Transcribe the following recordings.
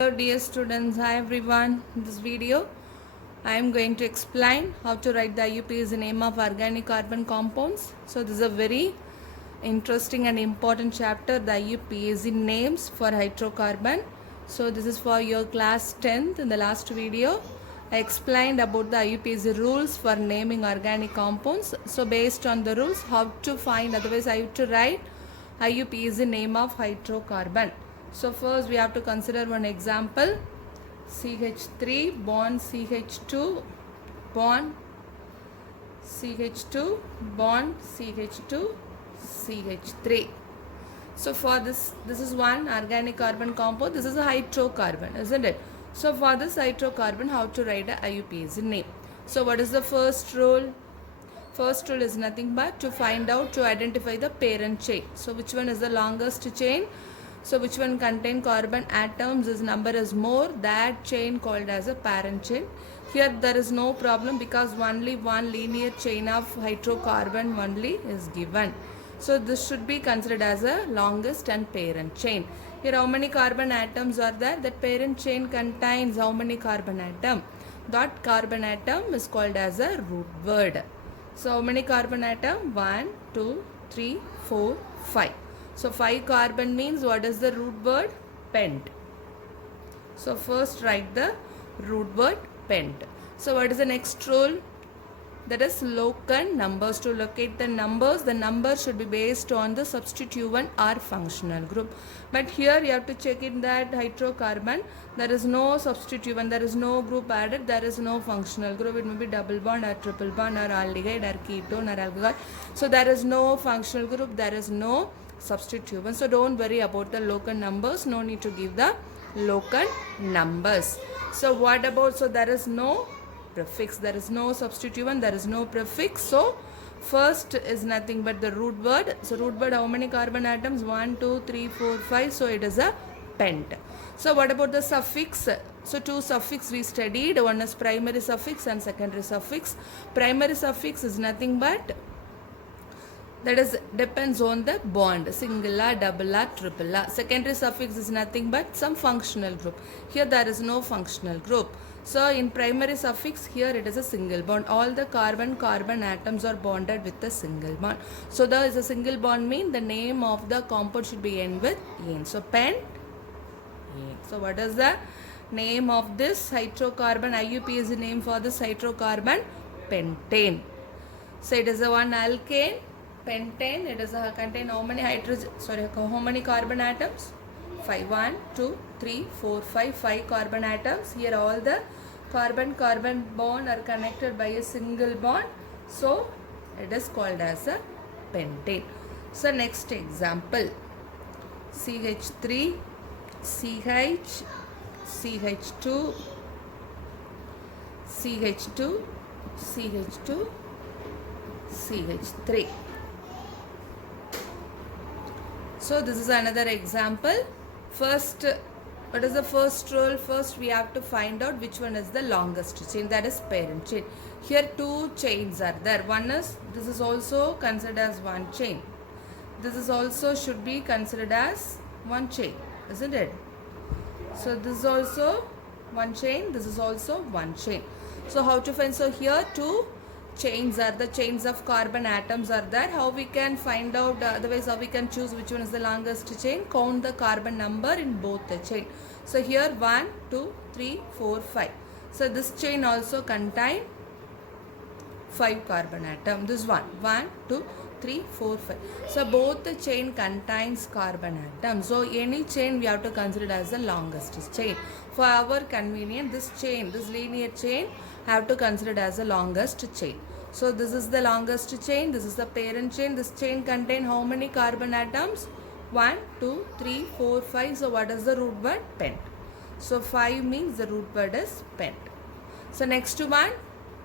Hello dear students, hi everyone. In this video I am going to explain how to write the IUPAC name of organic carbon compounds. So this is a very interesting and important chapter, the IUPAC names for hydrocarbon. So this is for your class 10th. In the last video I explained about the IUPAC rules for naming organic compounds. So based on the rules, how to find, otherwise I have to write IUPAC name of hydrocarbon. So first we have to consider one example, CH3 bond CH2 bond CH2 bond CH2 CH3. So for this is one organic carbon compound, this is a hydrocarbon, isn't it? So for this hydrocarbon, how to write a IUPAC name? So what is the first rule? First rule is nothing but to find out, to identify the parent chain. So which one is the longest chain? So which one contain carbon atoms, his number is more, that chain called as a parent chain. Here there is no problem because only one linear chain of hydrocarbon only is given. So this should be considered as a longest and parent chain. Here how many carbon atoms are there? That parent chain contains how many carbon atom? That carbon atom is called as a root word. So how many carbon atom? 1, 2, 3, 4, 5. So 5 carbon means what is the root word? Pent. So first write the root word pent. So what is the next rule? That is locant numbers. To locate the number should be based on the substituent or functional group. But here you have to check in that hydrocarbon, there is no substituent, there is no group added, there is no functional group. It may be double bond or triple bond or aldehyde or ketone or alcohol. So there is no functional group, there is no substituent. So don't worry about the locant numbers, no need to give the locant numbers. So what about, so there is no prefix, there is no substituent, there is no prefix. So first is nothing but the root word. So root word, how many carbon atoms? 1, 2, 3, 4, 5. So it is a pent. So what about the suffix? So two suffix we studied, one is primary suffix and secondary suffix. Primary suffix is nothing but, that is depends on the bond, single R, double R, triple R. Secondary suffix is nothing but some functional group. Here there is no functional group. So in primary suffix, here it is a single bond. All the carbon atoms are bonded with a single bond. So there is a single bond mean the name of the compound should be end with ene. So pent. So what is the name of this hydrocarbon? IUPAC name for this hydrocarbon? Pentane. So it is a one alkane. Pentane, it is a contain how many how many carbon atoms? 5. 1, 2, 3, 4, 5. 5 carbon atoms. Here all the carbon bond are connected by a single bond. So it is called as a pentane. So next example, CH3, CH, CH2, CH2, CH2, CH3. So this is another example. First, what is the first rule? First we have to find out which one is the longest chain, that is parent chain. Here two chains are there. One is, this is also considered as one chain. This is also should be considered as one chain, isn't it? So this is also one chain, this is also one chain. So how to find? So here two chains are the chains of carbon atoms are there. How we can find out, otherwise how we can choose which one is the longest chain? Count the carbon number in both the chain. So here 1, 2, 3, 4, 5. So this chain also contain 5 carbon atom. This one 1, 2, 3, 4, 5. So both the chain contains carbon atom. So any chain we have to consider as the longest chain. For our convenience, this chain, this linear chain, have to consider as the longest chain. So this is the longest chain, this is the parent chain. This chain contain how many carbon atoms? 1, 2, 3, 4, 5. So what is the root word? Pent. So 5 means the root word is pent. So next one,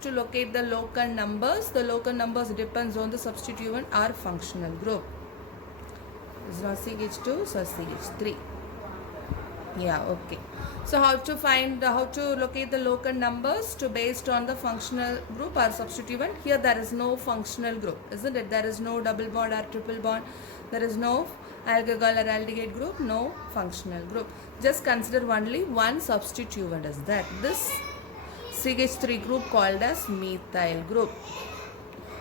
to locate the locant numbers. The locant numbers depends on the substituent or functional group. This is not CH2, so CH3. Yeah, okay. So how to find, how to locate the locant numbers? To based on the functional group or substituent. Here there is no functional group, isn't it? There is no double bond or triple bond. There is no Alcohol or aldehyde group, no functional group. Just consider only one substituent is that. This CH3 group called as methyl group.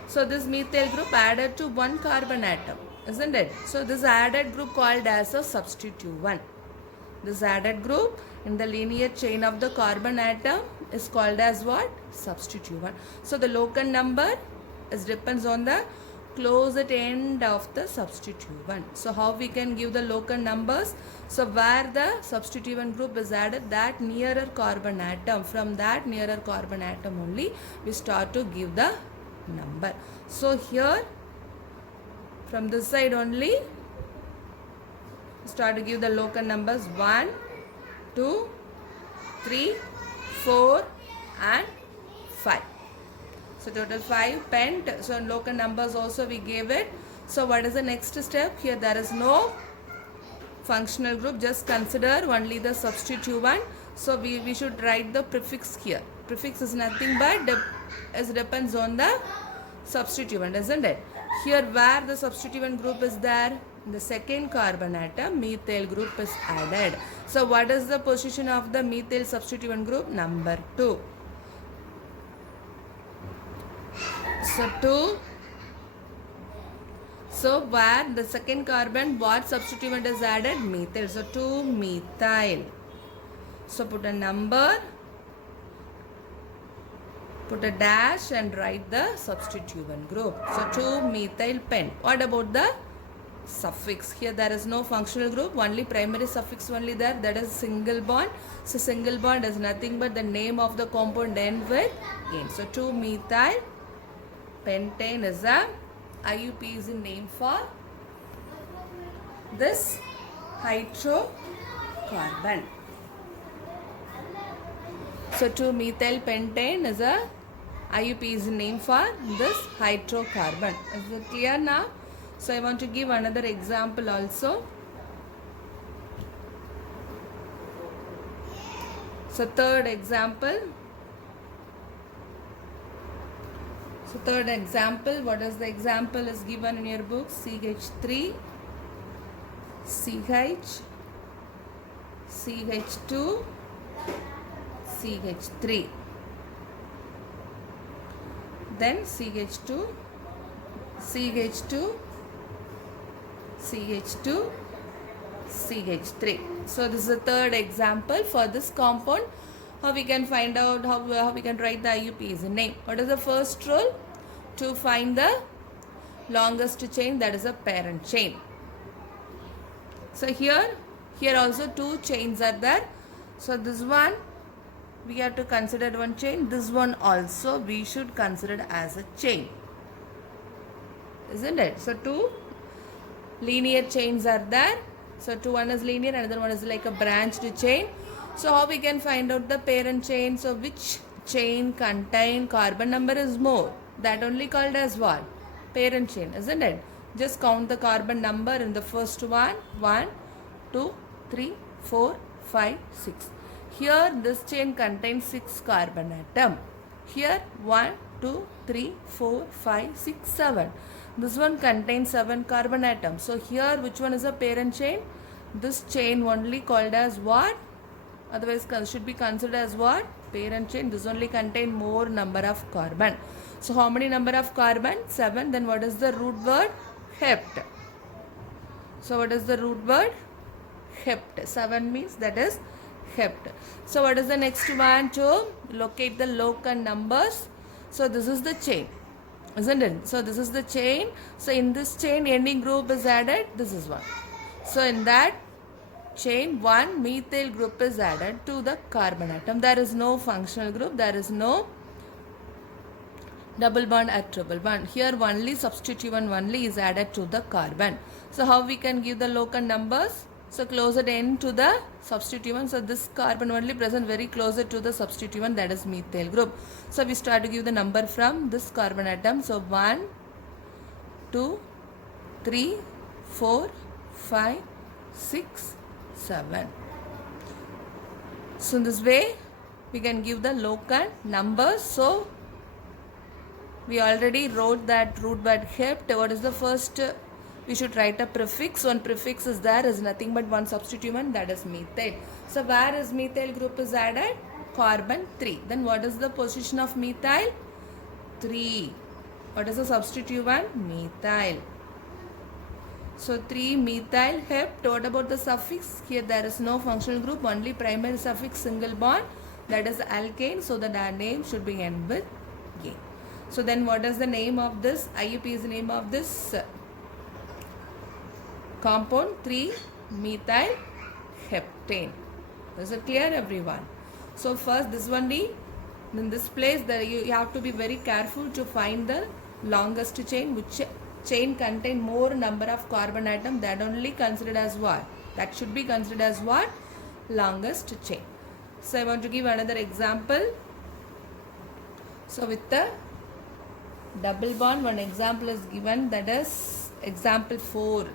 So this methyl group added to one carbon atom, isn't it? So this added group called as a substituent. This added group in the linear chain of the carbon atom is called as what? Substituent. So the locus number depends on the closest end of the substituent. So how we can give the locus numbers? So where the substituent group is added, that nearer carbon atom, from that nearer carbon atom only we start to give the number. So here from this side only start to give the locus numbers 1, 2, 3, 4 and 5. So total 5 pent. So in locus numbers also we gave it. So what is the next step? Here there is no functional group. Just consider only the substituent. So we should write the prefix here. Prefix is nothing but depends on the substituent, isn't it? Here where the substituent group is there, in the second carbon atom, methyl group is added. So what is the position of the methyl substituent group? Number 2. So 2. So where the second carbon, what substituent is added? Methyl. So 2 methyl. So put a number, put a dash and write the substituent group. So 2 methyl pen. What about the suffix? Here there is no functional group, only primary suffix only there, that is single bond. So single bond is nothing but the name of the compound end with ane. So 2 methyl pentane is a IUP is a name for this hydrocarbon. So 2 methyl pentane is a IUP is a name for this hydrocarbon. Is it clear now? So I want to give another example also. So third example. So third example, what is the example is given in your book? CH3, CH, CH2, CH3. Then CH2, CH2, CH2, CH3. So this is the third example for this compound. How we can find out, how we can write the IUP is a name. What is the first rule? To find the longest chain, that is a parent chain. So here also 2 chains are there. So this one we have to consider one chain. This one also we should consider as a chain, isn't it? So 2 linear chains are there. So one is linear, another one is like a branched chain. So how we can find out the parent chain? So which chain contain carbon number is more? That only called as what? Parent chain, isn't it? Just count the carbon number in the first one. 1, 2, 3, 4, 5, 6. Here this chain contains 6 carbon atom. Here 1, 2, 3, 4, 5, 6, 7. This one contains 7 carbon atoms. So here which one is a parent chain? This chain only called as what? Otherwise should be considered as what? Parent chain. This only contain more number of carbon. So how many number of carbon? 7. Then what is the root word? Hept. So what is the root word? Hept. 7 means that is hept. So what is the next one? To locate the locus numbers. So this is the chain, isn't it? So this is the chain. So in this chain any group is added. This is one. So in that chain 1 methyl group is added to the carbon atom. There is no functional group. There is no double bond at triple bond. Here only substituent only is added to the carbon. So how we can give the locus numbers? So closer end to the substituent. So this carbon only present very closer to the substituent, that is methyl group. So we start to give the number from this carbon atom. So 1, 2, 3, 4, 5, 6, 7. So in this way we can give the locus numbers. So we already wrote that root word hept. What is the first we should write a prefix. One prefix is there, is nothing but one substituent, that is methyl. So where is methyl group is added? Carbon 3. Then what is the position of methyl? 3. What is the substituent? Methyl. So 3 methyl hept. What about the suffix? Here there is no functional group, only primary suffix single bond, that is alkane. So the name should be end with A. So then what is the name of this? IUP is the name of this compound 3 methyl heptane. Is it clear, everyone? So first this only, in this place there you have to be very careful to find the longest chain, which chain contain more number of carbon atom, that only considered as what? That should be considered as what? Longest chain. So I want to give another example. So with the double bond, one example is given, that is example 4.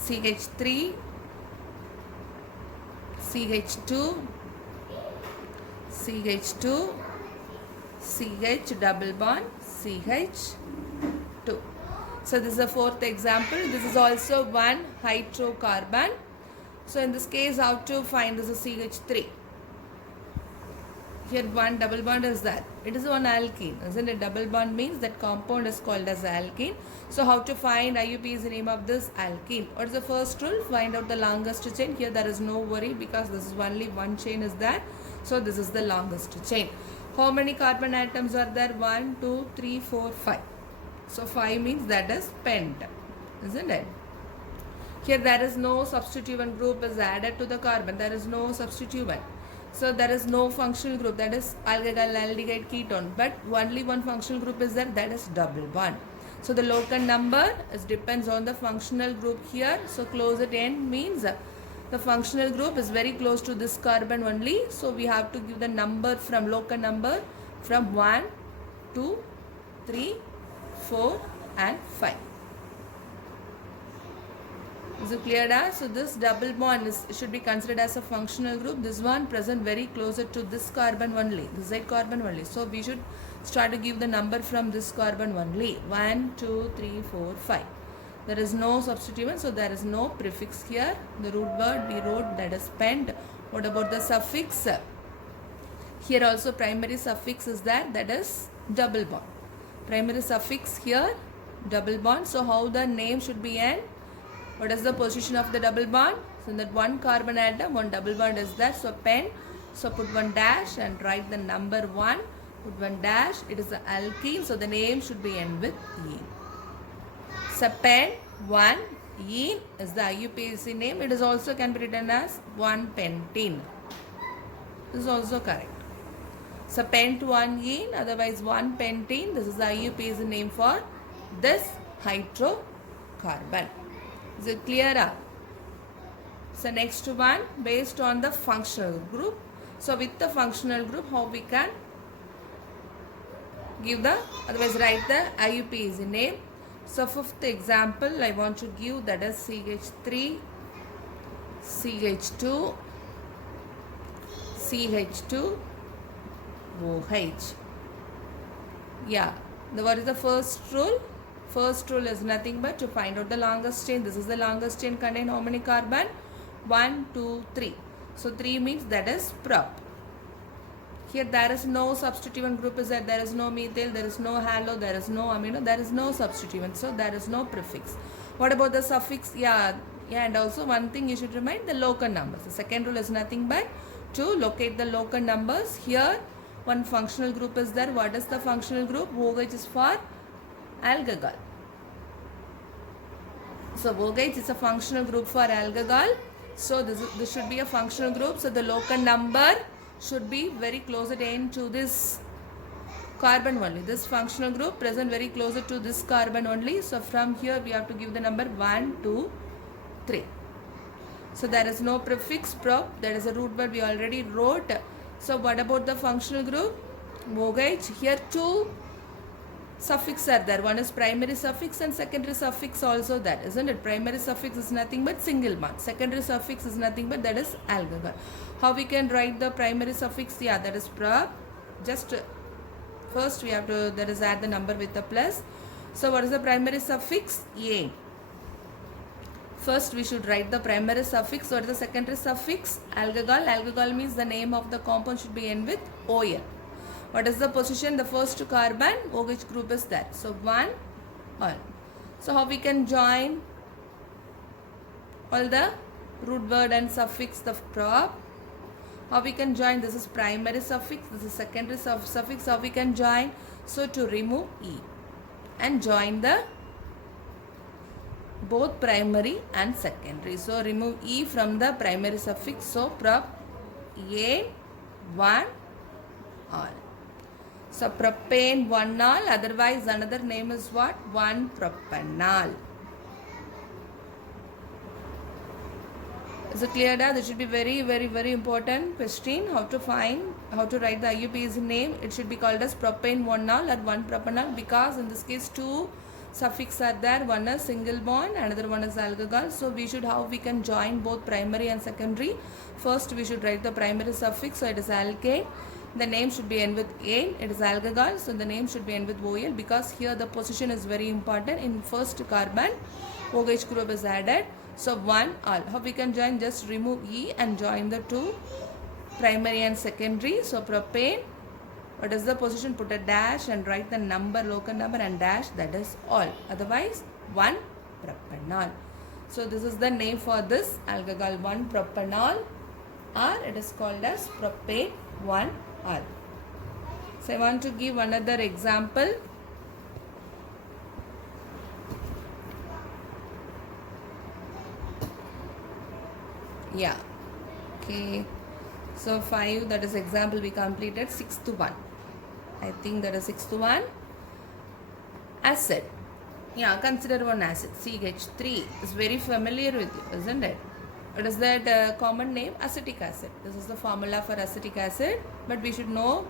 CH3, CH2, CH2, CH double bond, CH2. So this is the fourth example. This is also one hydrocarbon. So in this case, how to find this is CH3. Here one double bond is there. It is one alkene, isn't it? Double bond means that compound is called as alkene. So how to find? IUP is the name of this alkene. What is the first rule? Find out the longest chain. Here there is no worry because this is only one chain is there. So this is the longest chain. How many carbon atoms are there? 1, 2, 3, 4, 5. So 5 means that is pent, isn't it? Here there is no substituent group is added to the carbon. There is no substituent. So there is no functional group, that is aldehyde, aldehyde, ketone. But only one functional group is there, that is double bond. So the locant number depends on the functional group here. So close at end means the functional group is very close to this carbon only. So we have to give the number from locant number from 1, 2, 3, 4 and 5. Is it clear? So this double bond should be considered as a functional group. This one present very closer to this carbon only, this Z carbon only. So we should start to give the number from this carbon only. 1, 2, 3, 4, 5. There is no substituent, so there is no prefix here. The root word we wrote, that is pent. What about the suffix? Here also primary suffix is there, that is double bond. Primary suffix here, double bond. So how the name should be end? What is the position of the double bond? So in that one carbon atom, one double bond is there. So pen. So put one dash and write the number 1. Put one dash. It is the alkene. So the name should be end with ene. So pen 1 ene is the IUPAC name. It is also can be written as 1-pentene. This is also correct. So pent 1 ene, otherwise 1-pentene. This is the IUPAC name for this hydrocarbon. Is it clear? So next one, based on the functional group. So with the functional group, how we can give the, otherwise write the IUP as a name. So fifth example I want to give, that is CH3, CH2, CH2, OH. Yeah, what is the first rule? First rule is nothing but to find out the longest chain. This is the longest chain, contain how many carbon? 1, 2, 3. So 3 means that is prop. Here there is no substituent group is that there is no methyl, there is no halo, there is no amino, there is no substituent. So there is no prefix. What about the suffix? Yeah, and also one thing you should remind, the locant numbers. The second rule is nothing but to locate the locant numbers. Here one functional group is there. What is the functional group? OH is for alcohol. So OH is a functional group for alcohol. So this should be a functional group. So the locant number should be very close at end to this carbon only. This functional group present very closer to this carbon only. So from here we have to give the number 1, 2, 3. So there is no prefix prop. That is a root word we already wrote. So what about the functional group? OH. Here two suffix are there. One is primary suffix and secondary suffix also there, isn't it? Primary suffix is nothing but single bond. Secondary suffix is nothing but that is alcohol. How we can write the primary suffix? Yeah, that is prop. Just first we have to, that is add the number with a plus. So what is the primary suffix? A. First we should write the primary suffix. What is the secondary suffix? Alcohol. Alcohol means the name of the compound should be end with OL. What is the position? The first carbon, OH group is there. So 1, 1. So how we can join all the root word and suffix the prop? How we can join? This is primary suffix, this is secondary suffix. How we can join? So to remove E and join the both primary and secondary. So remove E from the primary suffix. So prop A 1 all. So propane 1 all, otherwise another name is what? 1-propanol. Is it clear now? This should be very important question. How to write the IUPAC name? It should be called as propane 1 all or 1-propanol, because in this case two suffix are there. One is single bond, another one is alcohol. So we should, how we can join both primary and secondary? First we should write the primary suffix. So it is alkane. The name should be end with A. It is alcohol. So the name should be end with OL, because here the position is very important. In first carbon, OH group is added. So 1 all. How we can join? Just remove E and join the two primary and secondary. So propane. What is the position? Put a dash and write the number, local number and dash, that is all. Otherwise 1-propanol. So this is the name for this alcohol, 1-propanol, or it is called as propane 1 all. So I want to give another example. Yeah. Okay. So 5, that is example we completed. 6th one. I think that is 6th one. Acid. Yeah, consider one acid. CH3 is very familiar with you, isn't it? What is that common name? Acetic acid. This is the formula for acetic acid. But we should know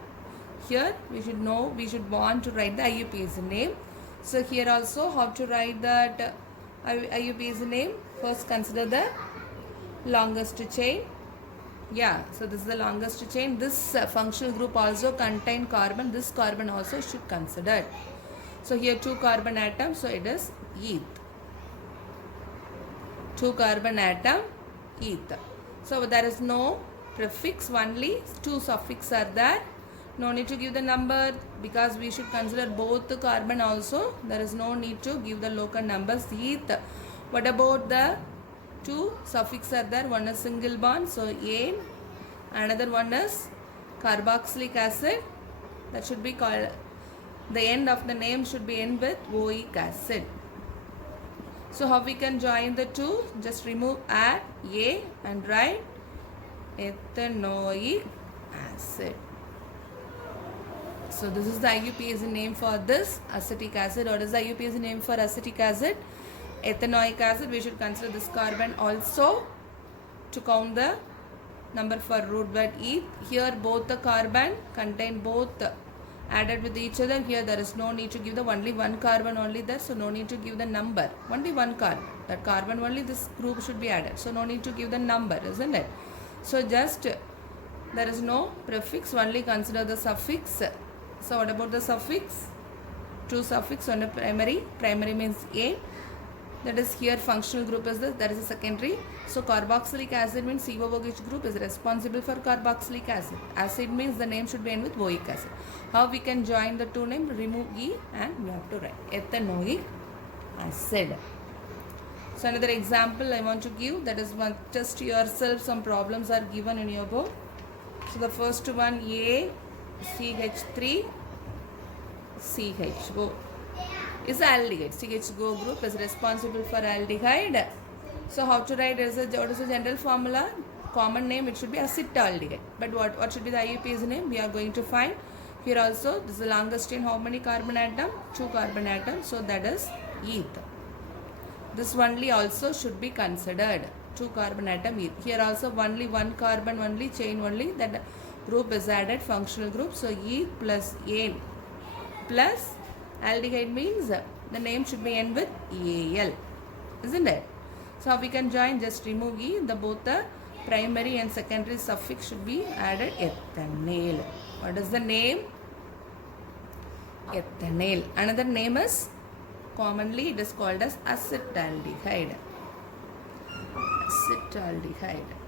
here, we should want to write the IUPAC name. So here also how to write that IUPAC name? First consider the longest chain. Yeah, so this is the longest chain. This functional group also contain carbon. This carbon also should consider. So here 2 carbon atoms, so it is eth. 2 carbon atom, eth. So there is no prefix, only 2 suffix are there. No need to give the number, because we should consider both the carbon also. There is no need to give the local numbers. Eth. What about the 2 suffix are there? One is single bond, so A. Another one is carboxylic acid. That should be called, the end of the name should be end with oic acid. So how we can join the two? Just remove A and write ethanoic acid. So this is the IUPAC name for this acetic acid. What is the IUPAC name for acetic acid? Ethanoic acid. We should consider this carbon also to count the number for root word eth. Here both the carbon contain both added with each other. Here there is no need to give the only 1 carbon only there, so no need to give the number. Only 1 carbon. That carbon only, this group should be added. So no need to give the number, isn't it? So just there is no prefix, only consider the suffix. So what about the suffix? 2 suffix on a primary. Primary means A. That is here functional group is this. That is a secondary. So carboxylic acid means COOH group is responsible for carboxylic acid. Acid means the name should be end with oic acid. How we can join the two names? Remove E and we have to write ethanoic acid. So another example I want to give, that is one, test yourself, some problems are given in your book. So the first one, A CH3 CHO is aldehyde. CHO group is responsible for aldehyde. So how to write? What is the general formula? Common name, it should be acetaldehyde. But what should be the IUPAC name? We are going to find. Here also, this is the longest chain. How many carbon atom? 2 carbon atoms. So that is eth. This only also should be considered. 2 carbon atom eth. Here also only 1 carbon only, chain only. That group is added, functional group. So eth plus A plus aldehyde means the name should be end with Al. Isn't it? So how we can join? Just remove E. Both the primary and secondary suffix should be added. Ethanol. What is the name? Ethanol. Another name is Commonly it is called as acetaldehyde. Acetaldehyde.